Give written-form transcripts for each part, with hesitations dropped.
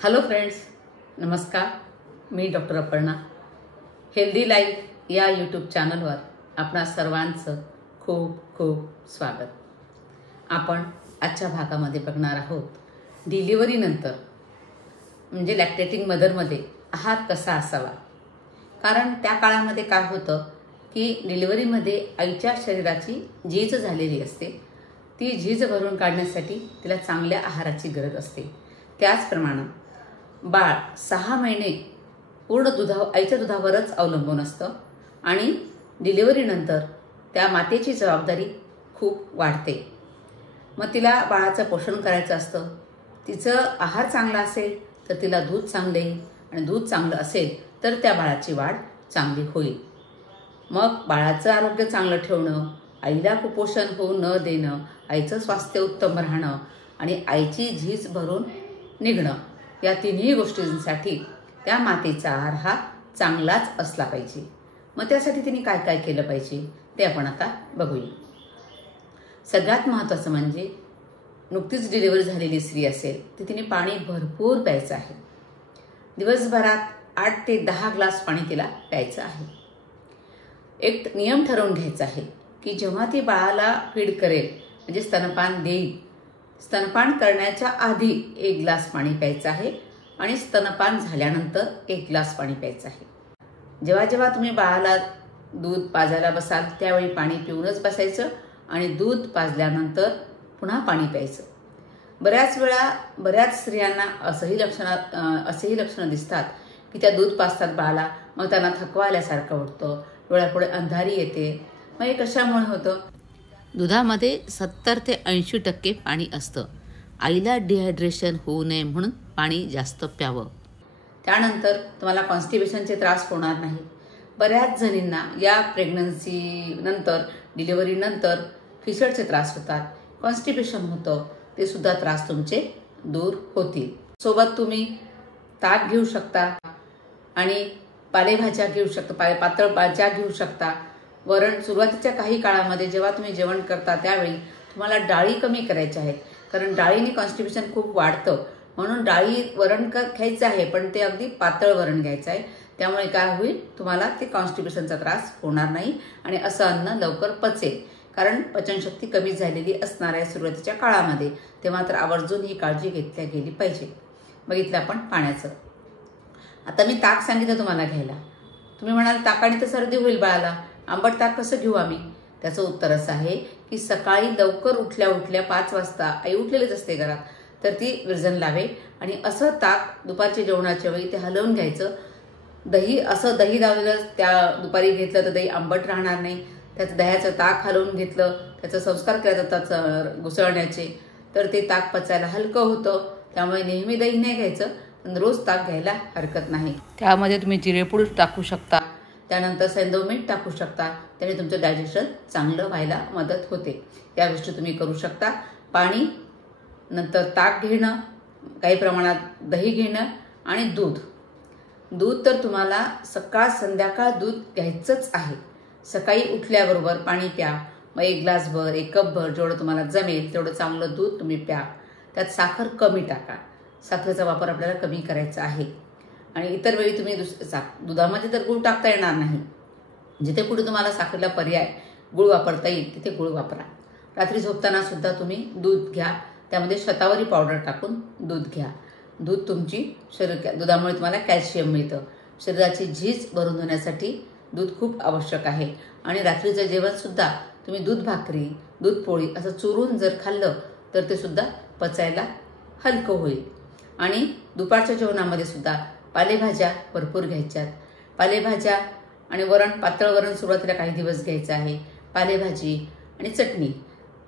Hello friends, नमस्कार. मी doctor Aparna. Healthy life या YouTube चॅनलवर आपणा सर्वांचं खूप खूप स्वागत. आपण आजच्या भागामध्ये बघणार आहोत डिलिव्हरीनंतर म्हणजे लॅक्टेटिंग मदरमध्ये आहार कसा असावा. कारण त्या काळामध्ये काय होतं की डिलिव्हरीमध्ये आईच्या शरीराची झीज झालेली असते. ती झीज भरून काढण्यासाठी तिला चांगल्या आहाराची गरज असते. त्याचप्रमाणे बाळ 6 महिने पूर्ण आईच्या दुधावरच अवलंबून असतं आणि डिलिव्हरीनंतर त्या मातेची जबाबदारी खूप वाढते. मग तिला बाळाचं पोषण करायचं असतं. तिचं आहार चांगला असेल तर तिला दूध चांगले येईल आणि दूध चांगलं असेल तर त्या बाळाची वाढ चांगली होईल. मग बाळाचं आरोग्य चांगलं ठेवणं, आईला कुपोषण होऊ न देणं, आईचं स्वास्थ्य उत्तम राहणं आणि आईची झीज भरून निघणं, या तिन्ही गोष्टींसाठी त्या मातेचा आहार हा चांगलाच असला पाहिजे. मग त्यासाठी तिने काय काय केलं पाहिजे ते आपण आता बघूया. सगळ्यात महत्त्वाचं म्हणजे नुकतीच डिलिव्हरी झालेली स्त्री असेल तर तिने पाणी भरपूर प्यायचं आहे. दिवसभरात 8 ते 10 ग्लास पाणी तिला प्यायचं आहे. एक नियम ठरवून घ्यायचा आहे की जेव्हा ती बाळाला फीड करेल म्हणजे स्तनपान देईल, स्तनपान करण्याच्या आधी 1 ग्लास पाणी प्यायचं आहे आणि स्तनपान झाल्यानंतर 1 ग्लास पाणी प्यायचं आहे. जेव्हा जेव्हा तुम्ही बाळाला दूध पाजायला बसाल त्यावेळी पाणी पिऊनच बसायचं आणि दूध पाजल्यानंतर पुन्हा पाणी प्यायचं. बऱ्याच वेळा बऱ्याच स्त्रियांना असेही लक्षणं दिसतात की त्या दूध पाजतात बाळाला, मग त्यांना थकवा आल्यासारखं होतं, डोळ्यापुढे अंधारी येते. मग हे कशामुळे होतं? दुधामध्ये 70 ते 80% पाणी असतं. आईला डिहायड्रेशन होऊ नये म्हणून पाणी जास्त प्यावं. त्यानंतर तुम्हाला कॉन्स्टिपेशनचे त्रास होणार नाही. बऱ्याच जणींना या प्रेग्नन्सी नंतर डिलिव्हरीनंतर फिशरचे त्रास होतात, कॉन्स्टिपेशन होतं. ते सुद्धा त्रास तुमचे दूर होतील. सोबत तुम्ही ताक घेऊ शकता आणि पालेभाज्या घेऊ शकता, पातळ भाज्या घेऊ शकता. वरण सुरुवातीच्या काही काळामध्ये जेव्हा तुम्ही जेवण करता त्यावेळी तुम्हाला डाळी कमी करायच्या आहेत, कारण डाळीने कॉन्स्टिपेशन खूप वाढतं. म्हणून वरण खायचं आहे पण ते अगदी पातळ वरण घ्यायचं आहे. त्यामुळे काय होईल, तुम्हाला ते कॉन्स्टिपेशनचा त्रास होणार नाही आणि असं अन्न लवकर पचेल. कारण पचनशक्ती कमी झालेली असणार आहे सुरुवातीच्या काळामध्ये. तेव्हा तर आवर्जून ही काळजी घेतल्या गेली पाहिजे. बघितलं आपण पाण्याचं. आता मी ताक सांगितलं तुम्हाला घ्यायला. तुम्ही म्हणाल ताकाने तर सर्दी होईल बाळाला, आंबट ताक कसं घेऊ आम्ही? त्याचं उत्तर असं आहे की सकाळी लवकर उठल्या 5 वाजता आई उठलेलीच असते घरात, तर ती विरजण लावे आणि असं ताक दुपारच्या जेवणाच्या वेळी ते हलवून घ्यायचं. दही लावलेलं त्या दुपारी घेतलं तर दही आंबट राहणार नाही. त्याचं दह्याचं ताक हलवून घेतलं, त्याचा संस्कार केला जातात घुसळण्याचे, तर ते ताक पचायला हलकं होतं. त्यामुळे नेहमी दही नाही घ्यायचं, पण रोज ताक घ्यायला हरकत नाही. त्यामध्ये तुम्ही जिरेपूड टाकू शकता, त्यानंतर सैंधव मीठ टाकू शकता. त्याने तुमचं डायजेशन चांगलं व्हायला मदत होते. या गोष्टी तुम्ही करू शकता. पाणी, नंतर ताक घेणं, काही प्रमाणात दही घेणं आणि दूध तर तुम्हाला सकाळ संध्याकाळ दूध घ्यायचंच आहे. सकाळी उठल्याबरोबर पाणी प्या. मग 1 ग्लासभर 1 कपभर जेवढं तुम्हाला जमेल तेवढं चांगलं दूध तुम्ही प्या. त्यात साखर कमी टाका. साखरेचा वापर आपल्याला कमी करायचा आहे. आणि इतर वेळी तुम्ही दुधामध्ये तर गूळ टाकता येणार नाही. जिथे कुठे तुम्हाला साखरेला पर्याय गूळ वापरता येईल तिथे गूळ वापरा. रात्री झोपताना सुद्धा तुम्ही दूध घ्या. त्यामध्ये शतावरी पावडर टाकून दूध घ्या. दुधामुळे तुम्हाला कॅल्शियम मिळतं. शरीराची झीज भरून होण्यासाठी दूध खूप आवश्यक आहे. आणि रात्रीचं जेवणसुद्धा तुम्ही दूध भाकरी, दूध पोळी असं चुरून जर खाल्लं तर ते सुद्धा पचायला हलकं होईल. आणि दुपारच्या जेवणामध्ये सुद्धा पालेभाज्या भरपूर घ्यायच्यात. पालेभाज्या आणि वरण, पातळ वरण सुरुवातीला काही दिवस घ्यायचं आहे. पालेभाजी आणि चटणी,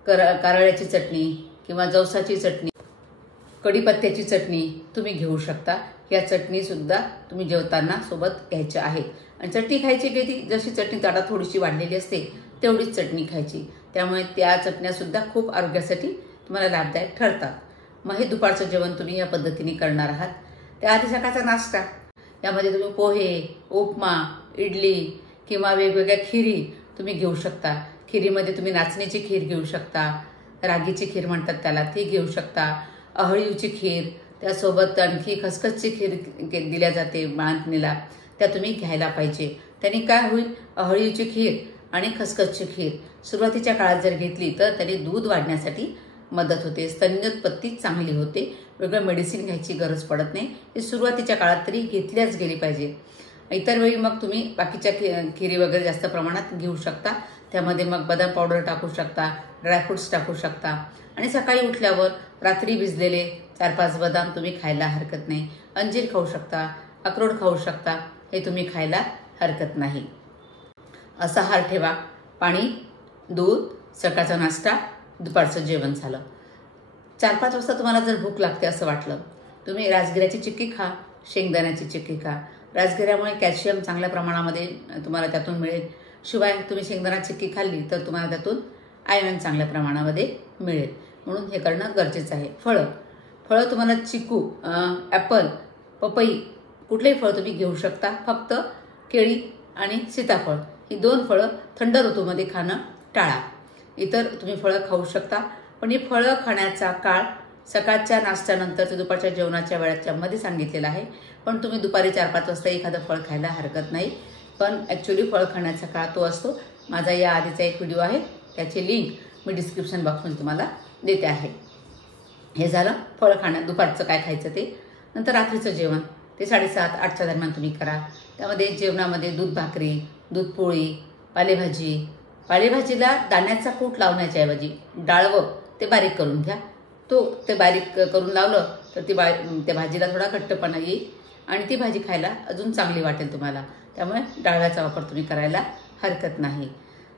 कारळ्याची चटणी किंवा जवसाची चटणी, कढीपत्त्याची चटणी तुम्ही घेऊ शकता. या चटणीसुद्धा तुम्ही जेवताना सोबत घ्यायच्या आहेत. आणि चटणी खायची की ती जशी चटणी ताटात थोडीशी वाढलेली असते तेवढीच चटणी खायची. त्यामुळे त्या चटण्यासुद्धा खूप आरोग्यासाठी तुम्हाला लाभदायक ठरतात. मग हे दुपारचं जेवण तुम्ही या पद्धतीने करणार आहात. त्याआधी सकाळचा नाश्ता, यामध्ये तुम्ही पोहे, उपमा, इडली किंवा वेगवेगळ्या खिरी तुम्ही घेऊ शकता. खिरीमध्ये तुम्ही नाचणीची खीर घेऊ शकता, रागीची खीर म्हणतात त्याला, ती घेऊ शकता. अहळीवची खीर, त्यासोबत आणखी खसखसची खीर दिल्या जाते बाळंतिणीला, त्या तुम्ही घ्यायला पाहिजे. त्यांनी काय होईल, अहळीची खीर आणि खसखसची खीर सुरुवातीच्या काळात जर घेतली तर त्यांनी दूध वाढण्यासाठी मदत होते, स्तन्योत्पत्ती चांगली होते. वेगळं मेडिसिन घ्यायची गरज पडत नाही. हे सुरुवातीच्या काळात तरी घेतल्याच गेली पाहिजे. इतर वेळी मग तुम्ही बाकीच्या खिरी वगैरे जास्त प्रमाणात घेऊ शकता. त्यामध्ये मग बदाम पावडर टाकू शकता, ड्रायफ्रुट्स टाकू शकता. आणि सकाळी उठल्यावर रात्री भिजलेले 4-5 बदाम तुम्ही खायला हरकत नाही. अंजीर खाऊ शकता, अक्रोड खाऊ शकता, हे तुम्ही खायला हरकत नाही. असा आहार ठेवा. पाणी, दूध, सकाळचा नाश्ता, दुपारचं जेवण झालं. 4-5 वाजता तुम्हाला जर भूक लागते असं वाटलं, तुम्ही राजगिऱ्याची चिक्की खा, शेंगदाण्याची चिक्की खा. राजगिऱ्यामुळे कॅल्शियम चांगल्या प्रमाणामध्ये तुम्हाला त्यातून मिळेल. शिवाय तुम्ही शेंगदाणा चिक्की खाल्ली तर तुम्हाला त्यातून आयर्न चांगल्या प्रमाणामध्ये मिळेल. म्हणून हे करणं गरजेचं आहे. फळं तुम्हाला चिकू, ॲपल, पपई, कुठलेही फळ तुम्ही घेऊ शकता. फक्त केळी आणि सीताफळ ही 2 फळं थंड ऋतूमध्ये खाणं टाळा. इतर तुम्ही फळं खाऊ शकता, पण ही फळं खाण्याचा काळ सकाळच्या नाश्त्यानंतर ते दुपारच्या जेवणाच्या वेळाच्या मध्ये सांगितलेला आहे. पण तुम्ही दुपारी 4-5 वाजता एखादं फळ खायला हरकत नाही. पण ॲक्च्युली फळ खाण्याचा काळ तो असतो. माझा या आधीचा एक व्हिडिओ आहे, त्याची लिंक मी डिस्क्रिप्शन बॉक्समध्ये तुम्हाला देते आहे. हे झालं फळ खाणं, दुपारचं काय खायचं ते. नंतर रात्रीचं जेवण ते 7:30-8च्या दरम्यान तुम्ही करा. त्यामध्ये जेवणामध्ये दूध भाकरी, दूध पोळी, पालेभाजीला दाण्याचा कूट लावण्याच्या ऐवजी डाळवं ते बारीक करून घ्या. ते बारीक करून लावलं तर त्या भाजीला थोडा घट्टपणा येईल आणि ती भाजी खायला अजून चांगली वाटेल तुम्हाला. त्यामुळे डाळव्याचा वापर तुम्ही करायला हरकत नाही.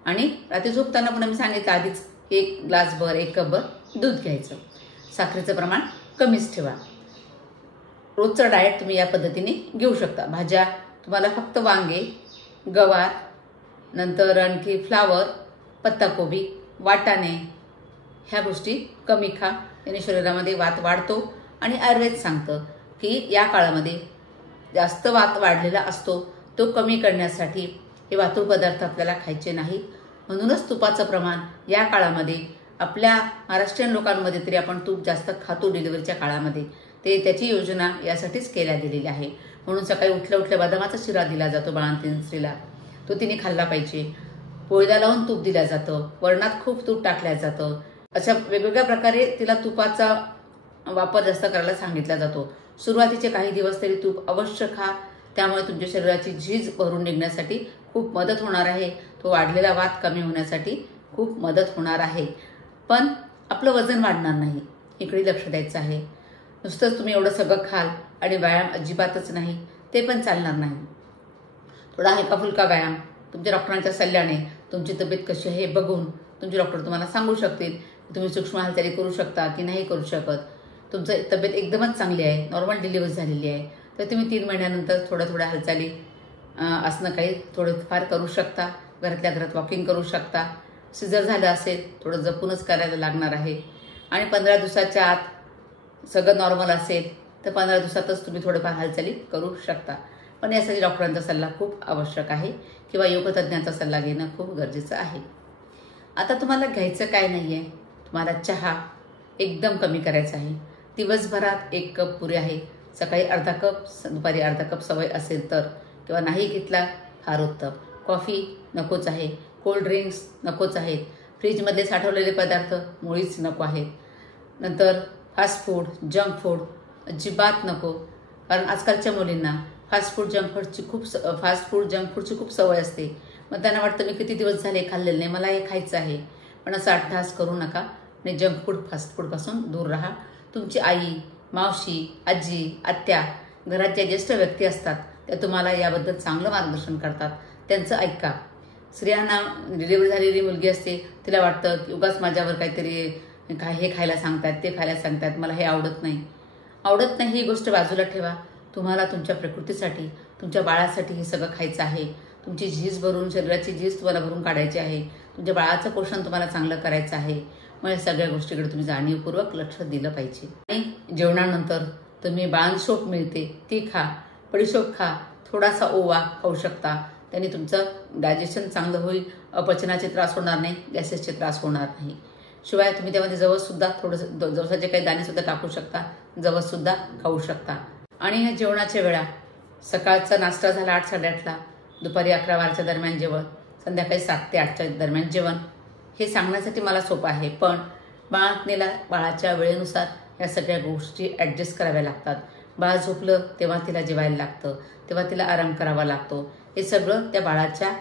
आणि रात्री झोपताना पण मी सांगितलं आधीच, 1 ग्लासभर 1 कपभर दूध घ्यायचं. साखरेचं प्रमाण कमीच ठेवा. रोजचं डाएट तुम्ही या पद्धतीने घेऊ शकता. भाज्या तुम्हाला फक्त वांगे, गवार, नंतर आणखी फ्लावर, पत्ताकोबी, वाटाणे ह्या गोष्टी कमी खा. याने शरीरामध्ये वात वाढतो. आणि आयुर्वेद सांगतं की या काळामध्ये जास्त वात वाढलेला असतो, तो कमी करण्यासाठी हे वातुळ पदार्थ आपल्याला खायचे नाहीत. म्हणूनच तुपाचं प्रमाण या काळामध्ये आपल्या महाराष्ट्रीयन लोकांमध्ये तरी आपण तूप जास्त खातो डिलिव्हरीच्या काळामध्ये. त्याची योजना यासाठीच केल्या गेलेली आहे. म्हणून सकाळी उठल्या बदामाचा शिरा दिला जातो बाळंतीण स्त्रीला, तो तिने खाल्ला पाहिजे. पोळीला लावून तूप दिलं जातं, वरणात खूप तूप टाकलं जातं. अशा वेगवेगळ्या प्रकारे तिला तुपाचा वापर जास्त करायला सांगितला जातो. सुरुवातीचे काही दिवस तरी तूप अवश्य खा. त्यामुळे तुमच्या शरीराची झीज भरून निघण्यासाठी खूप मदत होणार आहे. तो वाढलेला वात कमी होण्यासाठी खूप मदत होणार आहे. पण आपलं वजन वाढणार नाही, इकडे लक्ष द्यायचं आहे. नुसतंच तुम्ही एवढं सगळं खाल आणि व्यायाम अजिबातच नाही, ते पण चालणार नाही. थोडा हलका फुलका व्यायाम तुमच्या डॉक्टरांच्या सल्ल्याने तुमची तब्येत कशी आहे हे बघून तुमचे डॉक्टर तुम्हाला सांगू शकतील. तुम्ही सूक्ष्म हालचाली करू शकता की नाही करू शकत. तुमचं तब्येत एकदमच चांगली आहे, नॉर्मल डिलिव्हरी झालेली आहे, तर तुम्ही 3 महिन्यानंतर थोड्या हालचाली असणं काही थोडेफार करू शकता. घरातल्या घरात वॉकिंग करू शकता. सिझर झालं असेल थोडं जपूनच करायला लागणार आहे. आणि 15 दिवसाच्या आत सगळं नॉर्मल असेल तर 15 दिवसातच तुम्ही थोडेफार हालचाली करू शकता. पण यासाठी डॉक्टरांचा सल्ला खूप आवश्यक आहे किंवा योगतज्ञांचा सल्ला घेणं खूप गरजेचं आहे. आता तुम्हाला घ्यायचं काय नाही आहे, तुम्हाला चहा एकदम कमी करायचा आहे. दिवसभरात 1 कप पुरे आहे. सकाळी अर्धा कप, दुपारी अर्धा कप सवय असेल तर, किंवा नाही घेतला फार उत्तम. कॉफी नकोच आहे, कोल्ड ड्रिंक्स नकोच आहेत, फ्रीजमध्ये साठवलेले पदार्थ मुळीच नको आहेत. नंतर फास्ट फूड, जंक फूड अजिबात नको. कारण आजकालच्या मुलींना फास्ट फूड जंक फूडची खूप सवय असते. मग त्यांना वाटतं मी किती दिवस झाले खाल्लेलं नाही, मला हे खायचं आहे. पण असं अट्टहास करू नका आणि जंक फूड, फास्ट फूडपासून दूर राहा. तुमची आई, मावशी, आजी, आत्या, घरात ज्या ज्येष्ठ व्यक्ती असतात त्या तुम्हाला याबद्दल चांगलं मार्गदर्शन करतात, त्यांचं ऐका. स्त्रियांना डिलिव्हरी झालेली मुलगी असते, तिला वाटतं की उगाच माझ्यावर काहीतरी हे खायला सांगतात, ते खायला सांगतात, मला हे आवडत नाही ही गोष्ट बाजूला ठेवा. तुम्हाला तुमच्या प्रकृतीसाठी, तुमच्या बाळासाठी हे सगळं खायचं आहे. तुमची झीज भरून, शरीराची झीज तुम्हाला भरून काढायची आहे. तुमच्या बाळाचं पोषण तुम्हाला चांगलं करायचं आहे. मग सगळ्या गोष्टीकडे तुम्ही जाणीवपूर्वक लक्ष दिलं पाहिजे. आणि जेवणानंतर तुम्ही बाळंशोप मिळते ती खा, बडीशोप खा, थोडासा ओवा खाऊ शकता. त्याने तुमचं डायजेशन चांगलं होईल, अपचनाचे त्रास होणार नाही, गॅसेसचे त्रास होणार नाही. शिवाय तुम्ही त्यामध्ये जवससुद्धा थोडंसं जवसाचे काही दाणेसुद्धा टाकू शकता, जवससुद्धा खाऊ शकता. आणि ह्या जेवणाच्या वेळा सकाळचा नाश्ता झाला 8-8:30ला, दुपारी 11-12च्या दरम्यान जेवण, संध्याकाळी 7 ते 8च्या दरम्यान जेवण. हे सांगण्यासाठी मला सोपं आहे, पण बाळंतणीला बाळाच्या वेळेनुसार या सगळ्या गोष्टी ॲडजस्ट कराव्या लागतात. बाळ झोपलं तेव्हा तिला जेवायला लागतं, तेव्हा तिला आराम करावा लागतो. हे सगळं त्या बाळाच्या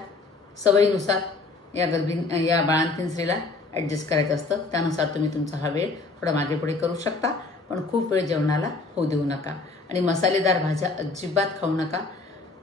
सवयीनुसार या बाळंतीण स्त्रीला ॲडजस्ट करायचं असतं. त्यानुसार तुम्ही तुमचा हा वेळ थोडा मागे पुढे करू शकता, पण खूप वेळ जेवणाला होऊ देऊ नका. आणि मसालेदार भाज्या अजिबात खाऊ नका.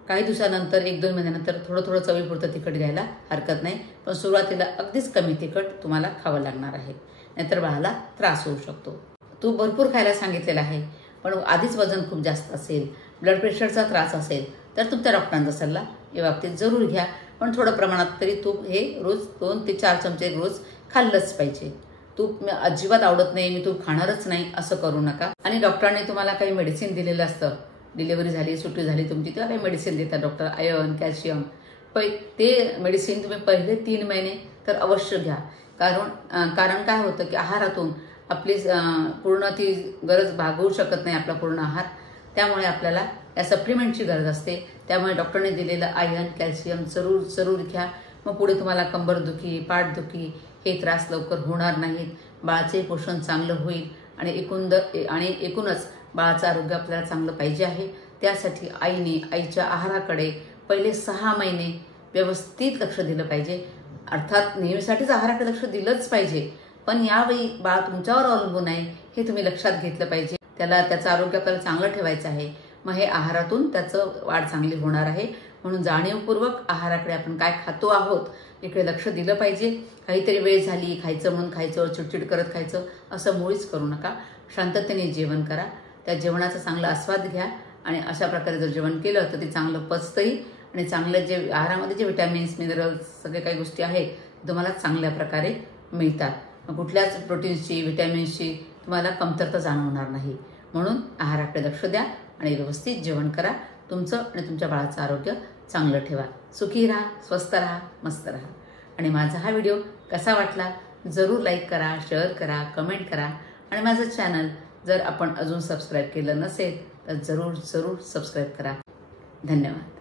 काही दिवसानंतर 1-2 महिन्यानंतर थोडं चवीपुरतं तिखट घ्यायला हरकत नाही, पण सुरुवातीला अगदीच कमी तिखट तुम्हाला खावं लागणार आहे, नाहीतर बाळाला त्रास होऊ शकतो. तूप भरपूर खायला सांगितलेलं आहे, पण आधीच वजन खूप जास्त असेल, ब्लड प्रेशरचा त्रास असेल तर तुमच्या डॉक्टरांचा सल्ला या बाबतीत जरूर घ्या. पण थोडं प्रमाणात तरी तूप हे रोज 2 ते 4 चमचे रोज खाल्लंच पाहिजे. तूप अजिबात आवडत नाही, मी तूप खाणारच नाही असं करू नका. आणि डॉक्टरांनी तुम्हाला काही मेडिसिन दिलेलं असतं, डिलिव्हरी झाली, सुट्टी झाली तुमची, तेव्हा काही मेडिसिन देतात डॉक्टर, आयर्न, कॅल्शियम. ते मेडिसिन तुम्ही पहिले 3 महिने तर अवश्य घ्या. कारण काय होतं की आहारातून आपली पूर्ण ती गरज भागवू शकत नाही आपला पूर्ण आहार, त्यामुळे आपल्याला या सप्लिमेंटची गरज असते. त्यामुळे डॉक्टरने दिलेलं आयर्न, कॅल्शियम जरूर घ्या. मग पुढे तुम्हाला कंबरदुखी, पाठदुखी हे त्रास लवकर होणार नाहीत. बाळाचे पोषण चांगलं होईल आणि एकूणच बाळाचं आरोग्य आपल्याला चांगलं पाहिजे आहे. त्यासाठी आईच्या आहाराकडे पहिले 6 महिने व्यवस्थित लक्ष दिलं पाहिजे. अर्थात नेहमीसाठीच आहाराकडे लक्ष दिलंच पाहिजे, पण यावेळी बाळ तुमच्यावर अवलंबून आहे हे तुम्ही लक्षात घेतलं पाहिजे. त्याचं आरोग्य आपल्याला चांगलं ठेवायचं आहे. मग हे आहारातून त्याचं वाढ चांगली होणार आहे. म्हणून जाणीवपूर्वक आहाराकडे आपण काय खातो आहोत इकडे लक्ष दिलं पाहिजे. काहीतरी वेळ झाली खायचं म्हणून खायचं, चिडचिड करत खायचं असं मुळीच करू नका. शांततेने जेवण करा, त्या जेवणाचा चांगला आस्वाद घ्या आणि अशा प्रकारे जर जेवण केलं तर ते चांगलं पचतंही आणि चांगलं जे आहारामध्ये जे विटॅमिन्स, मिनरल्स सगळे काही गोष्टी आहेत तुम्हाला चांगल्या प्रकारे मिळतात. कुठल्याच प्रोटीन्सची, विटॅमिन्सची तुम्हाला कमतरता जाणवणार नाही. म्हणून आहाराकडे लक्ष द्या आणि व्यवस्थित जेवण करा. तुमचं आणि तुमच्या बाळाचं आरोग्य चांगलं ठेवा. सुखी राहा, स्वस्थ राहा, मस्त राहा. आणि माझा हा व्हिडिओ कसा वाटला जरूर लाईक करा, शेअर करा, कमेंट करा. आणि माझं चॅनल जर आपण अजून सबस्क्राईब केलं नसेल तर जरूर सबस्क्राईब करा. धन्यवाद.